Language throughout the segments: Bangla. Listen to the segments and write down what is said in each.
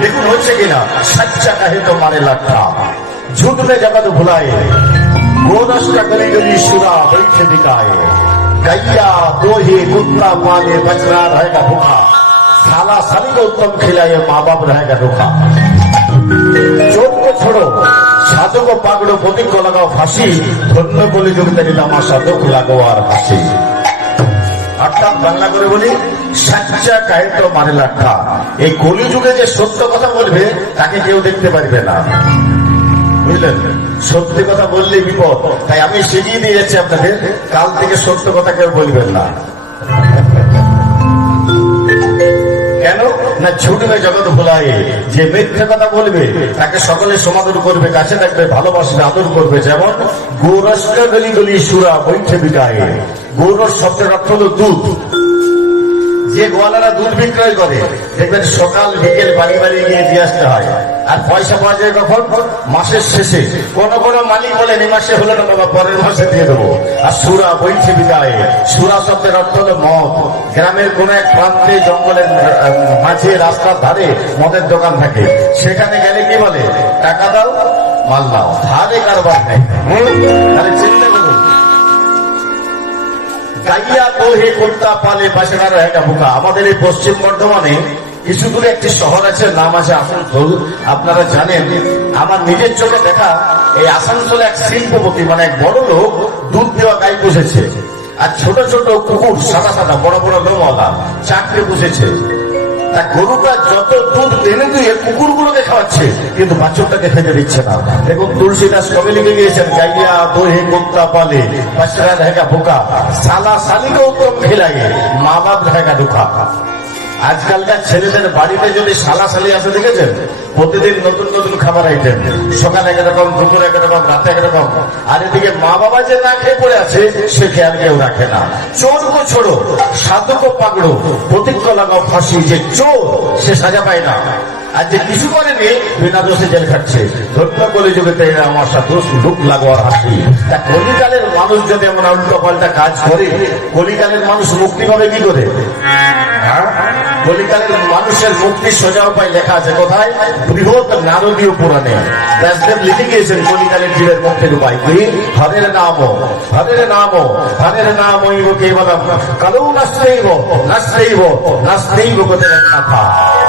দেখুন হচ্ছে কিনা। সচ্চা কাহে তো মানে লাঠা, झूठ में जगत भुलाए, गोरस का गली गली सुरा बैठे बिकाए, गैया दोहे कुत्ता पाले बचरा रहेगा भूखा, साला साली को उत्तम खिलाए माँ बाप रहेगा रूखा। चोट को छोड़ो, साधु को पकड़ो, पति को लगाओ फांसी, धन्य बोले যোগিতা তামাশা দুঃখ লাগো আর হাসি। অর্থাৎ বাংলা করে বলি, সাচ্চা কাহে তো মানে লাঠা। এই কলিযুগে যে সত্য কথা বলবে তাকে কেউ দেখতে পারবে না, বুঝলেন? সত্যি কথা বললে বিপদ। তাই আমি শিখিয়ে দিয়ে যাচ্ছি আপনাদের, কাল থেকে সত্য কথা কেউ বলবেন না। কেন না, ঝুটবে জগৎ ভোলায়। যে মিথ্যে কথা বলবে তাকে সকলে সমাদর করবে, কাছে রাখবে, ভালোবাসবে, আদর করবে। যেমন গৌরস্কা গলি গলি সুরা বৈঠে বিকায়। গৌরস শব্দের অর্থ হল দুধ। যে গোয়ালারা দুধ বিক্রয় করে দেখবেন সকাল বিকেল বাড়ি বাড়ি গিয়ে দিয়ে আসতে হয়। আর পয়সা পাওয়া যায় কখন? মাসের শেষে। কোন কোন মালিক বলেন এই মাসে হলো না বাবা, পরের মাসে দিয়ে দেবো। আর সুরা বইছে বিদায়, সুরা শব্দের অর্থ হলো মদ। গ্রামের কোন এক প্রান্তে জঙ্গলের মাঝে রাস্তার ধারে মদের দোকান থাকে, সেখানে গেলে কি বলে? টাকা দাও মাল দাও, ধারে কারবার নেই। তাহলে চিন্তা করুন, গাইয়া দোহে কুত্তা পালে বাসেরা रहेगा भूखा। আমাদের এই পশ্চিম বর্ধমানে কিছু দূরে একটি শহর আছে, নাম আছে আসানসোল। আপনারা জানেন, আমার নিজের চোখে দেখা এই আসানসোলে এক শিল্পপতি মানে এক বড় লোক দুধ দেওয়া গাই পুষেছে। আর ছোট ছোট কুকুর সাদা সাদা বড় বড় লোমওয়ালা চাকরি পুষেছে। তা গরুটা যত দুধ টেনে দিয়ে কুকুরগুলোকে খাওয়াচ্ছে, কিন্তু বাছুরটাকে খেতে দিচ্ছে না। দেখুন তুলসীদাস কবি লিখে গিয়েছেন, গাইয়া দোহে কুত্তা পালে বাসেরা रहेगा भूखा, साला साली को उत्तम खिलाए माँ बाप रहेगा रूखा। আজকালকার ছেলেদের বাড়িতে যদি সালা সালি আসে দেখেছেন, প্রতিদিন নতুন নতুন খাবার আইটেম, সকালে একরকম, দুপুর একরকম, রাতে একরকম। আর এদিকে মা বাবা যে না খেয়ে পড়ে আছে সে খেয়াল কেউ রাখে না। চোর কো ছোড়ো, সাধু কো পাকড়ো, প্রতিজ্ঞা লাগাও ফাঁসি। যে চোর সে সাজা পায় না, আর যে কিছু করেনি বিনা দোষে জেল খাটছে। ধন্য বলে যোগিতে আমার সাথে লুক লাগো আর হাসি। তা কলিকালের মানুষ যদি এমন উল্টো পাল্টা কাজ করে, কলিকালের মানুষ মুক্তি পাবে কি করে? হ্যাঁ, কলিকালের মানুষের মুক্তি সোজা উপায় লেখা আছে কোথায়? বৃহৎ নারদীয় পুরাণে ব্যাসদেব লিখে গিয়েছেন কলিকালের জীবের মুক্তির উপায় কি? হরের নাম, হরের নাম, হরের নাম ইব কেবলম, কালৌ নাস্তেইব নাস্তেইব নাস্তেইব কোথায় কথা।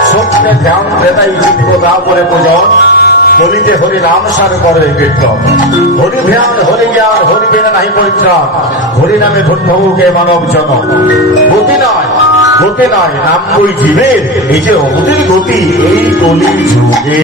সত্যে ধ্যান দেদাই চিত্ত তাপরে পূজন, বলিতে হরি নাম সার করে কীর্তন। হরি ধ্যান, হরি জ্ঞান, হরি বিনা নাহি পরিত্রাণ, হরি নামে ধন্য হোকে মানব জন। গতি নয়, গতি নয়, নাম বই জীবের, এই যে অগতির গতি এই কলি যুগে।